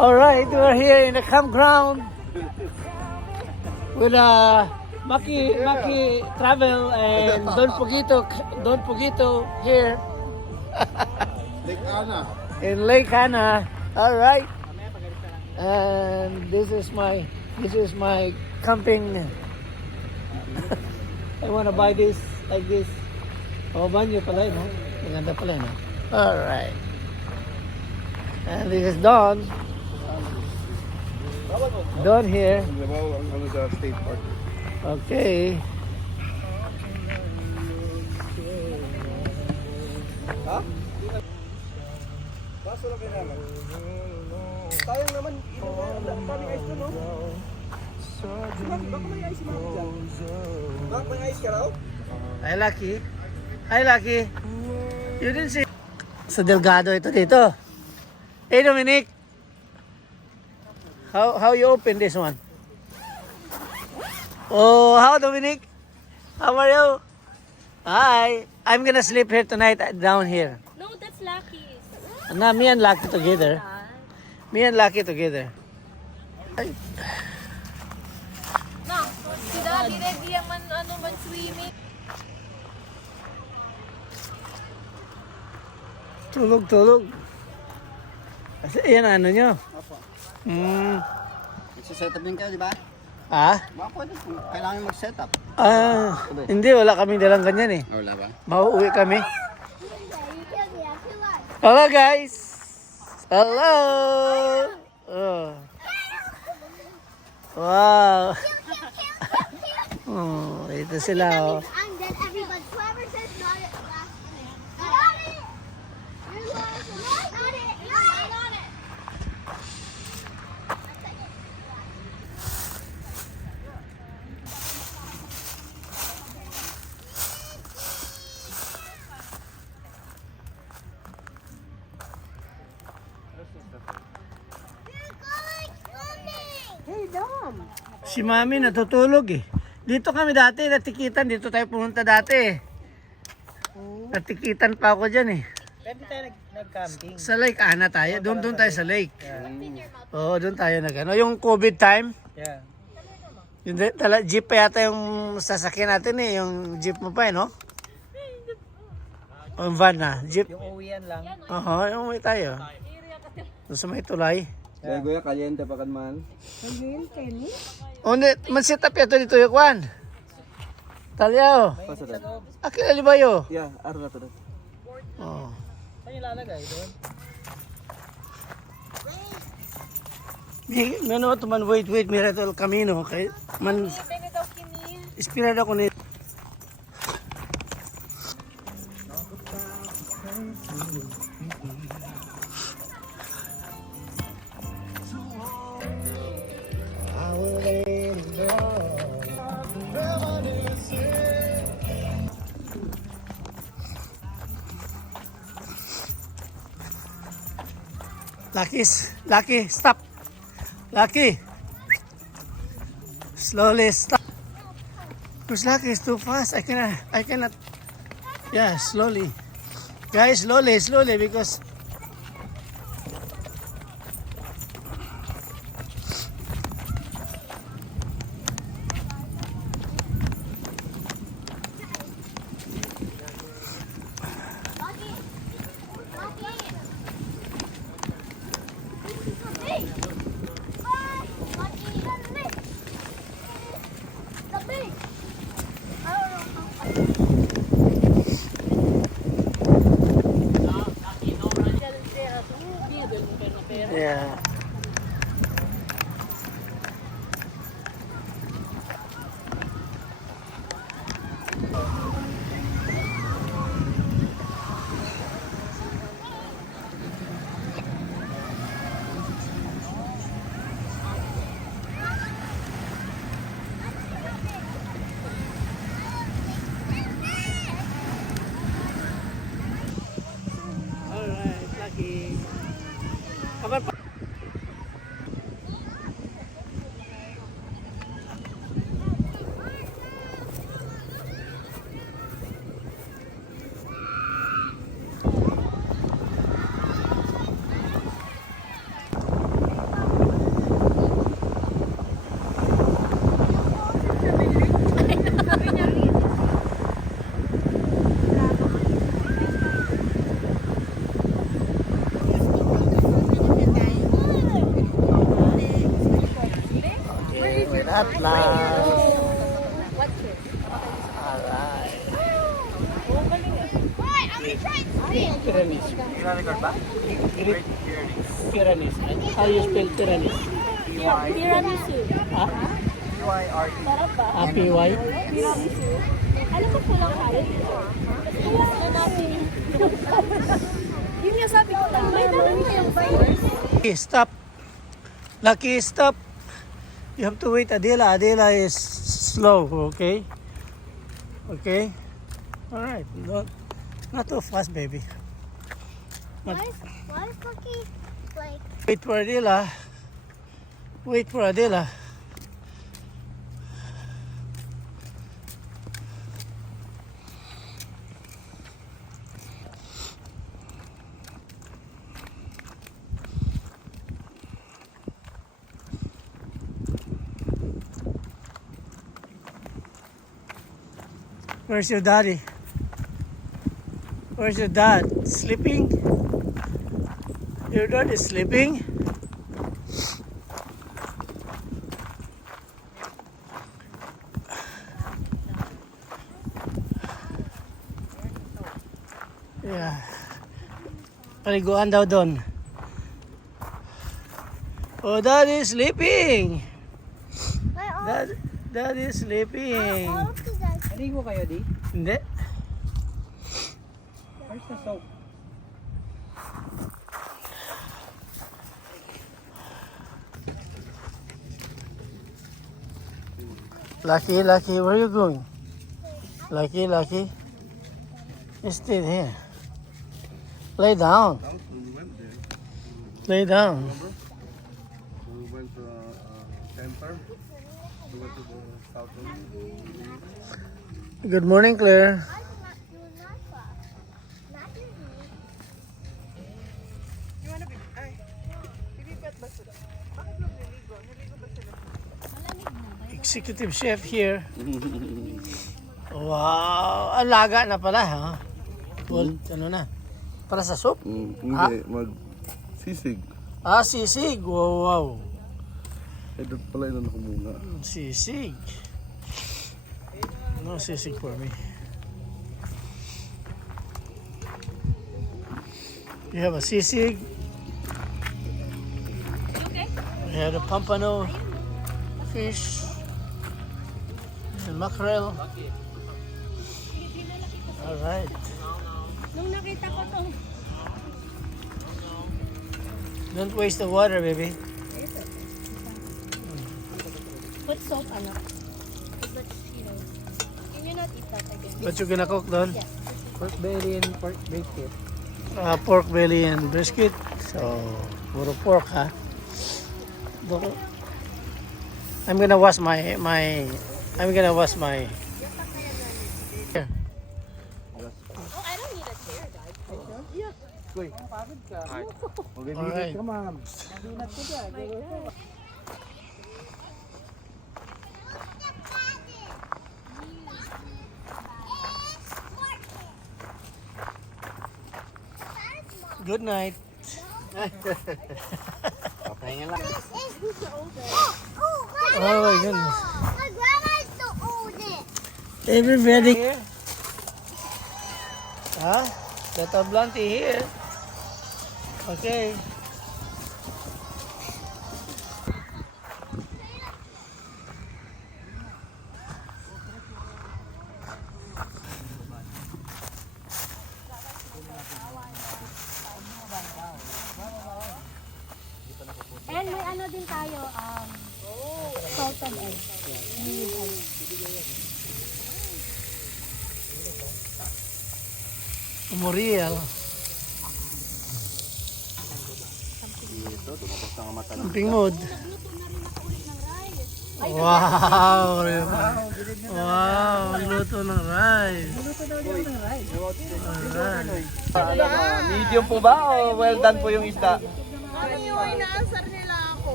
All right, we're here in the campground with Maki Travel and Don Pugito here Lake Ana. in Lake Ana. All right, and this is my camping. I wanna buy this like this. Oh, banyo pala yun, no? Maganda pala yun, no? All right, and this is Don. Don here. Ano sa state park? Okay. Ha? Baso lang kailangan. Sayang naman, ang daming ice to, no? Baka may ice mga dyan. Baka may ice ka raw? Hi, Lucky. Hi, Lucky. You didn't see... Sa Delgado ito dito. Hey, Dominic. How you open this one? Oh, how, Dominic? How are you? Hi. I'm gonna sleep here tonight down here. No, that's Lucky's. Na, me and Lucky together. Me and Lucky together. Ay. No, si Daddy ready man swimming. Tulog. Kasi yan ano nyo. Opo. Nagsiset up din kayo, di ba? Ah? Baka pwede kung kailangan mag-set up. Hindi, wala kami dalang ganyan eh. Wala ba? Mauuwi kami. Hello guys! Hello! Oh. Wow! Oh, ito sila oh. I'm dead. Everybody, whoever says not it, last name. Not it. You're lying. Not it. Not it. You're going swimming. Hey, Dom. Si Mami natutulog eh. Dito kami dati, natikitan. Dito tayo pumunta dati. Natikitan pa ako dyan eh. Pwede tayo nag-camping. Sa Lake Ana tayo. Doon tayo sa lake. Oo, doon tayo nag-ano. Yung COVID time. Yeah. Yung jeep pa yata yung sasakyan natin eh. Yung jeep mo pa eh, no? O yung van na. Jeep. Yung uwian lang. Oo, yung may tayo. Doon sa may tulay. Kaya Goya, kaliente pa kan man. O, hindi. Man-set up yato dito yung kwan. Talyaw. Pasa Sa na. loob. Akilali ba yun? Yeah, araw na to. Oo. Saan yung lalagay doon? Ano to man, wait, miracle camino. Okay? Man, Pwede daw kini. inspirado ako ni... Lucky, stop. Lucky. Slowly, stop. Because Lucky is too fast. I cannot. Yeah, slowly. Guys, slowly, because... Hey! Bye! Lucky! The big! I don't know how. Yeah. Alright, Lucky. Kapan pa? at last. Alright. Pyrenees. Pyrenees. How do you spell Pyrenees? Tiramisu. Ha? Sarap ba? PY? Tiramisu. Alam mo pulang kalit? Kaya natin. Yun yung sabi ko lang. May naman yung virus. Okay, stop. Lucky, stop. You have to wait, Adela. Adela is slow, okay? Okay? Alright. Not too fast, baby. Why is Lucky like? Wait for Adela. Wait for Adela. Where's your daddy? Where's your dad? Sleeping? Your dad is sleeping? Yeah. Paliguan daw doon. Oh, dad is sleeping. Dad is sleeping. All of you guys. Naligo kayo, di? Hindi. Where's the soap? Lucky, Lucky, where are you going? Lucky, Lucky. Stay here. Lay down. Lay down. We went to Temper. We went to the south. Good morning, Claire. I did not do that class. Not your knee. Executive chef here. Wow, alaga na pala, ha? Well, ano na? Para sa soup? Hindi, mag-sisig. Ah, sisig. Wow, wow. Ito pala yun ako muna. Sisig. No sisig for me. You have a sisig. Okay. We have a pampano fish and mackerel. All right. Nung nakita ko tong Don't waste the water, baby. put soap, anak. But, you know, can you not eat that again? What you gonna cook, Don? Yes. Pork belly and pork brisket. Pork belly and brisket. So, puro pork, ha? I'm gonna wash my Here. Oh, I don't need a chair, Dad. All right. Come on. Dinat ko dyan. Good night. Oh, Oh my goodness. my grandma is the oldest. Everybody here. Huh? Got a blanty here. Okay. And may ano din tayo, salted egg. Muriel. Camping mode. Wow! Wow! Luto ng rice. Alright. Medium po ba o well done po yung isda?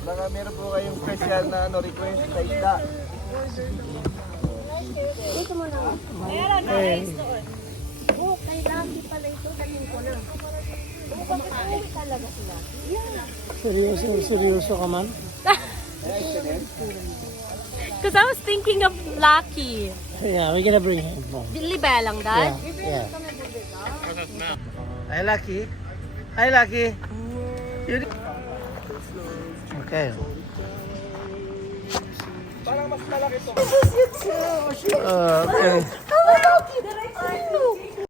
Baka meron po kayong special na request sa isda. Dito mo na. Hey. Oh, kay Lucky pala ito. Dalhin ko na. Oh, kumakain talaga sila. Yeah. Seryoso ka man? Because I was thinking of Lucky. Yeah, we're gonna bring him home. Liba lang, Dad? Yeah. Hi, Lucky. Hi, Lucky. You... Okay. Parang mas malaki to. Okay. Lucky, diretso.